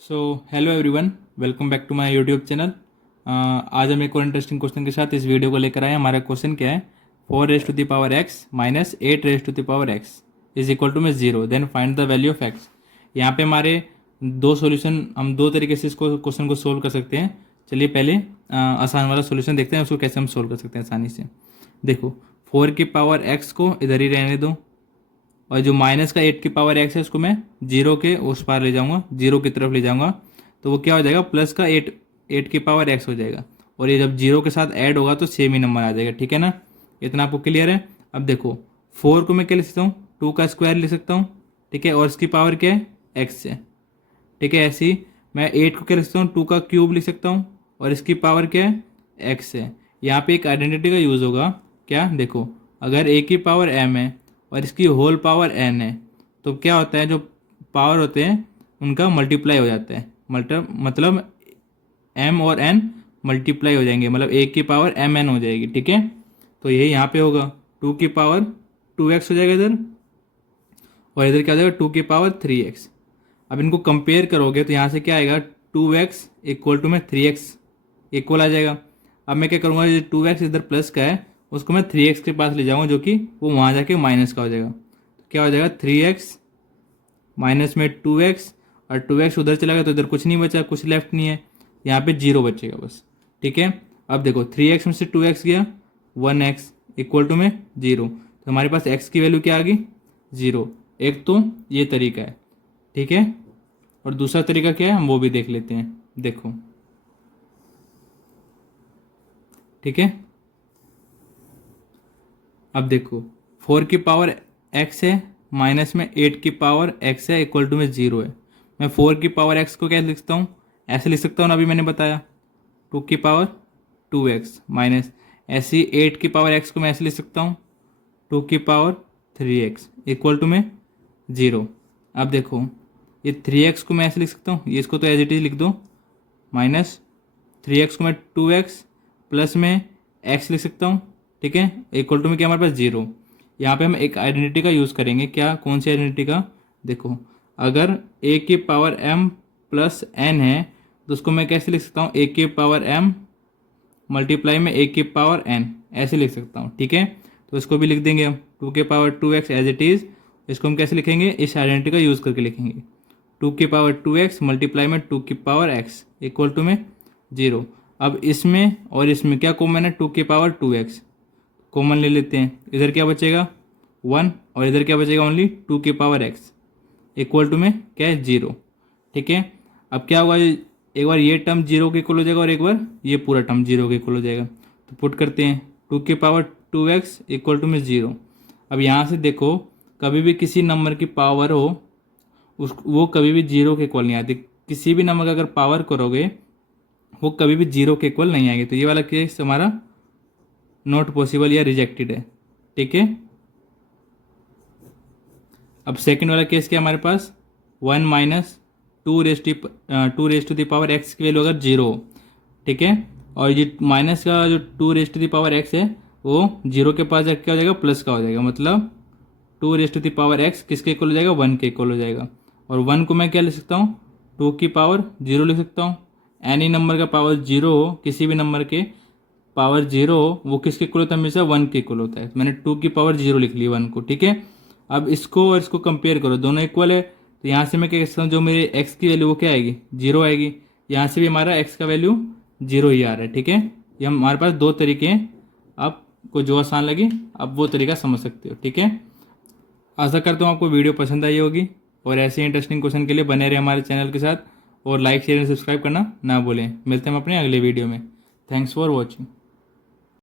So hello everyone, welcome back to my YouTube channel. आज हम एक और इंटरेस्टिंग क्वेश्चन के साथ इस वीडियो को लेकर आए। हमारा क्वेश्चन क्या है? 4 raise to the power x minus 8 raise to the power x is equal to में 0, then find the value of x. यहाँ पे हमारे दो सॉल्यूशन, हम दो तरीके से इसको क्वेश्चन को सोल्व कर सकते हैं। चलिए पहले आसान वाला सॉल्यूशन देखते हैं, उसको कैसे हम सोल्व कर सकते हैं आसानी से। देखो, 4 की पावर एक्स को इधर ही रहने दो, और जो माइनस का 8 की पावर एक्स है उसको मैं 0 के उस पार ले जाऊंगा, 0 की तरफ ले जाऊंगा, तो वो क्या हो जाएगा? प्लस का 8 की पावर एक्स हो जाएगा। और ये जब 0 के साथ ऐड होगा तो सेम ही नंबर आ जाएगा। ठीक है ना? इतना आपको क्लियर है? अब देखो, 4 को मैं क्या लिख सकता हूँ? 2 का स्क्वायर लिख सकता हूँ। ठीक है, और इसकी पावर क्या है? एक्स है। ठीक है, ऐसे ही मैं 8 को क्या लिख सकता हूँ? 2 का क्यूब लिख सकता हूँ, और इसकी पावर क्या है? एक्स है। यहाँ पे एक आइडेंटिटी का यूज़ होगा। क्या? देखो, अगर a की पावर m है और इसकी होल पावर n है, तो क्या होता है? जो पावर होते हैं उनका मल्टीप्लाई हो जाता है। मतलब m और n मल्टीप्लाई हो जाएंगे, मतलब a की पावर mn हो जाएगी। ठीक है, तो यही यहाँ पे होगा। 2 की पावर 2x हो जाएगा इधर, और इधर क्या हो जाएगा? 2 की पावर 3x। अब इनको कंपेयर करोगे तो यहाँ से क्या आएगा? 2x इक्वल टू में 3x इक्वल आ जाएगा। अब मैं क्या करूँगा? जो 2x इधर प्लस का है उसको मैं 3x के पास ले जाऊँगा, जो कि वो वहाँ जाके माइनस का हो जाएगा। तो क्या हो जाएगा? 3x माइनस में 2x, और 2x उधर चला गया तो इधर कुछ नहीं बचा, कुछ लेफ्ट नहीं है, यहाँ पे 0 बचेगा बस। ठीक है, अब देखो 3x में से 2x गया, 1x इक्वल टू में 0, तो हमारे पास x की वैल्यू क्या आ गई? 0। एक तो ये तरीका है। ठीक है, और दूसरा तरीका क्या है हम वो भी देख लेते हैं। देखो, ठीक है, अब देखो 4 की पावर x है, माइनस में 8 की पावर x है, इक्वल टू में 0 है। मैं 4 की पावर x को क्या लिख सकता हूँ? ऐसे लिख सकता हूँ ना, अभी मैंने बताया, 2 की पावर 2x माइनस, ऐसी 8 की पावर x को मैं ऐसे लिख सकता हूँ, 2 की पावर 3x इक्वल टू में 0। अब देखो, ये 3x को मैं ऐसे लिख सकता हूँ, ये इसको तो एज इट इज लिख दो, माइनस 3x को मैं 2x प्लस में x लिख सकता हूँ। ठीक है, इक्वल टू में क्या हमारे पास? 0। यहाँ पे हम एक आइडेंटिटी का यूज़ करेंगे। क्या? कौन सी आइडेंटिटी का? देखो, अगर a की पावर m प्लस n है तो उसको मैं कैसे लिख सकता हूँ? a की पावर m मल्टीप्लाई में a की पावर n, ऐसे लिख सकता हूँ। ठीक है, तो इसको भी लिख देंगे हम, 2 की power 2x as it is. इसको हम कैसे लिखेंगे? इस आइडेंटिटी का यूज़ करके लिखेंगे, 2 की पावर 2x मल्टीप्लाई में 2 की पावर x इक्वल टू में 0। अब इसमें और इसमें क्या कॉमन है? 2 की पावर 2x कॉमन ले लेते हैं, इधर क्या बचेगा? 1, और इधर क्या बचेगा? ओनली 2 की पावर x इक्वल टू में क्या है? 0। ठीक है, अब क्या होगा? एक बार ये टर्म 0 के इक्वल हो जाएगा और एक बार ये पूरा टर्म 0 के इक्वल हो जाएगा। तो पुट करते हैं, 2 की पावर 2x इक्वल टू में 0। अब यहाँ से देखो, कभी भी किसी नंबर की पावर हो वो कभी भी 0 के इक्वल नहीं आती। किसी भी नंबर का अगर पावर करोगे वो कभी भी 0 के इक्वल नहीं आएगी। तो ये वाला केस हमारा नॉट पॉसिबल या रिजेक्टेड है। ठीक है, अब सेकंड वाला केस क्या हमारे पास? 1 minus 2 raise to the power x की वैल्यू अगर 0 हो। ठीक है, और ये माइनस का जो 2 raise to the power x है वो 0 के पास क्या हो जाएगा? प्लस का हो जाएगा। मतलब 2 raise to the power x किसके इक्वल हो जाएगा? 1 के इक्वल हो जाएगा। और 1 को मैं क्या लिख सकता हूँ? 2 की पावर 0 लिख सकता हूँ। एनी नंबर का पावर 0 हो, किसी भी नंबर के पावर 0 हो, वो किसके इक्वल होता है? हमेशा 1 के इक्वल होता है। मैंने 2 की पावर 0 लिख ली 1 को। ठीक है, अब इसको और इसको कंपेयर करो, दोनों इक्वल है, तो यहाँ से मैं क्या कह सकता हूँ? जो मेरे x की वैल्यू वो क्या आएगी? 0 आएगी। यहाँ से भी हमारा x का वैल्यू 0 ही आ रहा है। ठीक है, ये हमारे पास दो तरीके हैं, आपको जो आसान लगे आप वो तरीका समझ सकते हो। ठीक है, आशा करता हूँ आपको वीडियो पसंद आई होगी, और ऐसे इंटरेस्टिंग क्वेश्चन के लिए बने रहे हमारे चैनल के साथ, और लाइक शेयर एंड सब्सक्राइब करना ना भूलें। मिलते हैं हम अपने अगले वीडियो में। Thanks for watching.